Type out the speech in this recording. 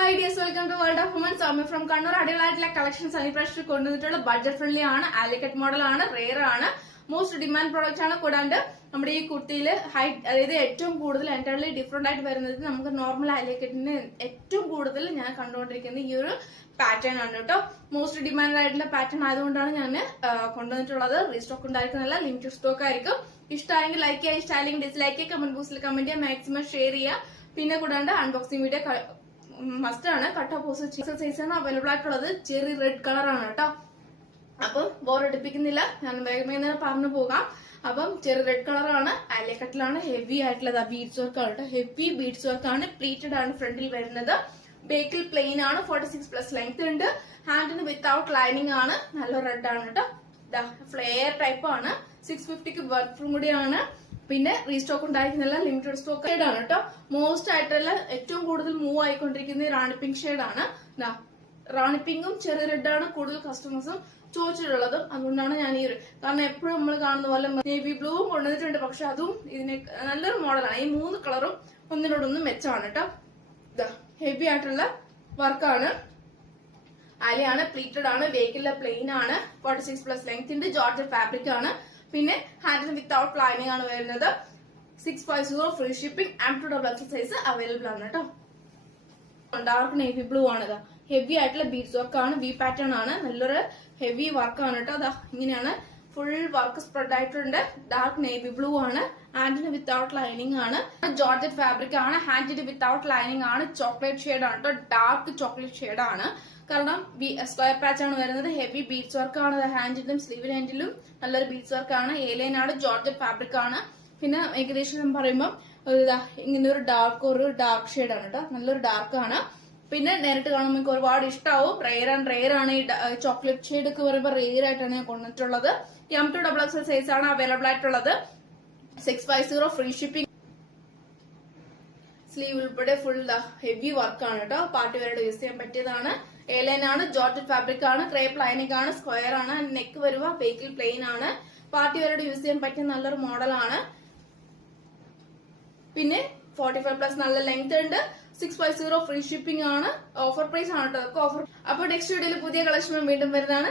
Hi dears, welcome to World of Women. So I'm from Kannur. അടിപൊളിയായിട്ടുള്ള collections ആണ് ഇപ്രാവശ്യം കൊണ്ടുവന്നിട്ടുള്ള ബഡ്ജറ്റ് ഫ്രണ്ട്ലി ആണ്, ആലിക്കറ്റ് മോഡൽ ആണ്, റെയർ ആണ്, മോസ്റ്റ് ഡിമാൻഡ് പ്രോഡക്റ്റ് ആണ്. കൂടാണ്ട് നമ്മുടെ ഈ കുർത്തിയിൽ ഹൈറ്റ്, അതായത് ഏറ്റവും കൂടുതൽ എൻറ്റയർലി ഡിഫറെന്റ് ആയിട്ട് വരുന്നത് നമുക്ക് നോർമൽ ആലിക്കറ്റിന് ഏറ്റവും കൂടുതൽ ഞാൻ കണ്ടുകൊണ്ടിരിക്കുന്നത് ഈ ഒരു പാറ്റേൺ ആണ് കേട്ടോ. മോസ്റ്റ് ഡിമാൻഡ് ആയിട്ടുള്ള പാറ്റേൺ ആയതുകൊണ്ടാണ് ഞാൻ കൊണ്ടുവന്നിട്ടുള്ളത്. റീസ്റ്റോക്ക് ഉണ്ടായിരിക്കുന്നല്ല, ലിമിറ്റഡ് സ്റ്റോക്ക് ആയിരിക്കും. ഇഷ്ടമായെങ്കിൽ ലൈക്ക് ചെയ്യുക, ഇഷ്ടമായെങ്കിൽ ഡിസ്ലൈക്ക് ചെയ്യുക, കമന്റ് ബോക്സിൽ കമന്റ് ചെയ്യുക, മാക്സിമം ഷെയർ ചെയ്യുക. പിന്നെ കൂടാണ്ട് അൺബോക്സിംഗ് വീഡിയോ മസ്റ്റ് ആണ്. കട്ട് ഓപ്പോസ് സൈസ് ആണ് അവൈലബിൾ ആയിട്ടുള്ളത്. ചെറി റെഡ് കളർ ആണ് കേട്ടോ. അപ്പം ബോറടിപ്പിക്കുന്നില്ല, ഞാൻ വേഗം പറഞ്ഞു പോകാം. അപ്പം ചെറി റെഡ് കളർ ആണ്, ആലിക്കട്ടിലാണ്, ഹെവി ആയിട്ടുള്ളത് ബീഡ്സ് വർക്ക് ആണ് കേട്ടോ. ഹെവി ബീഡ്സ് വർക്ക് ആണ്, പ്ലീറ്റഡ് ആണ് ഫ്രണ്ടിൽ വരുന്നത്. ബേക്കിൽ പ്ലെയിൻ ആണ്, 46+ ലെങ്ത് ഉണ്ട്. ഹാൻഡിന് വിത്തൗട്ട് ലൈനിങ് ആണ്, നല്ല റെഡ് ആണ് കേട്ടോ. ഫ്ലെയർ ടൈപ്പ് ആണ്, 650 വർക്കും കൂടിയാണ്. പിന്നെ റീസ്റ്റോക്ക് ഉണ്ടായിരിക്കുന്നില്ല, ലിമിറ്റഡ് സ്റ്റോക്ക് ഷെയ്ഡ് ആണ് കേട്ടോ. മോസ്റ്റ് ആയിട്ടുള്ള ഏറ്റവും കൂടുതൽ മൂവ് ആയിക്കൊണ്ടിരിക്കുന്ന റാണി പിങ്ക് ഷെയ്ഡ് ആണ്. റാണി പിങ്കും ചെറിയ റെഡ് ആണ് കൂടുതൽ കസ്റ്റമേഴ്സും ചോദിച്ചിട്ടുള്ളതും. അതുകൊണ്ടാണ് ഞാൻ ഈ ഒരു, കാരണം എപ്പോഴും നമ്മൾ കാണുന്ന പോലെ നേവി ബ്ലൂവും കൊണ്ടുവന്നിട്ടുണ്ട്, പക്ഷെ അതും ഇതിന് നല്ലൊരു മോഡലാണ്. ഈ 3 കളറും ഒന്നിനോടൊന്നും മെച്ചമാണ് കേട്ടോ. ഹെവി ആയിട്ടുള്ള വർക്കാണ്, അലയാണ്, പ്ലീറ്റഡ് ആണ്, ബേക്കിലെ പ്ലെയിൻ ആണ്, 46+ ലെങ്ത് ഉണ്ട്, ജോർജറ്റ് ഫാബ്രിക് ആണ്. പിന്നെ ഹാൻഡിന് വിത്തൗട്ട് ലൈനിങ് ആണ് വരുന്നത്. 650 free shipping, M2XX size available ആണ് കേട്ടോ. ഡാർക്ക് നേവി ബ്ലൂ ആണ്. ഹെവി ആയിട്ടുള്ള ബീഡ്സ് വർക്ക് ആണ്, വി പാറ്റേൺ ആണ്, നല്ലൊരു ഹെവി വർക്ക് ആണ് കേട്ടോ. അതാ ഇങ്ങനെയാണ് ഫുൾ വർക്ക് സ്പ്രെഡ് ആയിട്ടുണ്ട്. ഡാർക്ക് നേവി ബ്ലൂ ആണ്, ഹാൻഡിന് വിത്തൗട്ട് ലൈനിങ് ആണ്, ജോർജറ്റ് ഫാബ്രിക് ആണ്, ഹാൻഡിന് വിത്തൗട്ട് ലൈനിങ് ആണ്, ചോക്ലേറ്റ് ഷെയ്ഡ് ആണ് കേട്ടോ. ഡാർക്ക് ചോക്ലേറ്റ് ഷെയ്ഡ് ആണ്, കാരണം സ്ക്വയർ പാച്ച് ആണ് വരുന്നത്. ഹെവി ബീഡ്സ് വർക്ക് ആണ്, ഹാൻഡിലും സ്ലീവ് ഹാൻഡിലും നല്ലൊരു ബീഡ്സ് വർക്ക് ആണ്. ഏലൈൻ ആണ്, ജോർജറ്റ് ഫാബ്രിക് ആണ്. പിന്നെ ഏകദേശം പറയുമ്പോൾ ഇങ്ങനെ ഒരു ഡാർക്ക് ഷെയ്ഡ് ആണ് കേട്ടോ, നല്ലൊരു ഡാർക്ക് ആണ്. പിന്നെ നേരിട്ട് കാണുമ്പോൾ എനിക്ക് ഒരുപാട് ഇഷ്ടമാവും. റെയർ ആണ്. ഈ ചോക്ലേറ്റ് ഷെയ്ഡ് ഒക്കെ പറയുമ്പോൾ റെയർ ആയിട്ടാണ് ഞാൻ കൊണ്ടിട്ടുള്ളത്. M2XX സൈസ് ആണ് അവൈലബിൾ ആയിട്ടുള്ളത്. 650 ഫ്രീ ഷിപ്പിംഗ്. സ്ലീവ് ഉൾപ്പെടെ ഫുൾ ഹെവി വർക്ക് ആണ് കേട്ടോ. പാർട്ടി വെയർ യൂസ് ചെയ്യാൻ പറ്റിയതാണ്. എലൈൻ ആണ്, ജോർജറ്റ് ഫാബ്രിക് ആണ്, ക്രേപ്പ് ലൈനിങ് ആണ്, സ്ക്വയർ ആണ്, നെക്ക് വരുക ബേക്കിൽ പ്ലെയിൻ ആണ്. പാർട്ടി വെയർ യൂസ് ചെയ്യാൻ പറ്റിയ നല്ലൊരു മോഡലാണ്. പിന്നെ 45+ നല്ല ലെങ്ത് ഉണ്ട്. 650 ഫ്രീ ഷിപ്പിംഗ് ആണ്. ഓഫർ പ്രൈസ് ആണ് കേട്ടോ, ഓഫർ. അപ്പോൾ നെക്സ്റ്റ് വീഡിയോയിൽ പുതിയ കളക്ഷൻ വീണ്ടും വരുന്നതാണ്.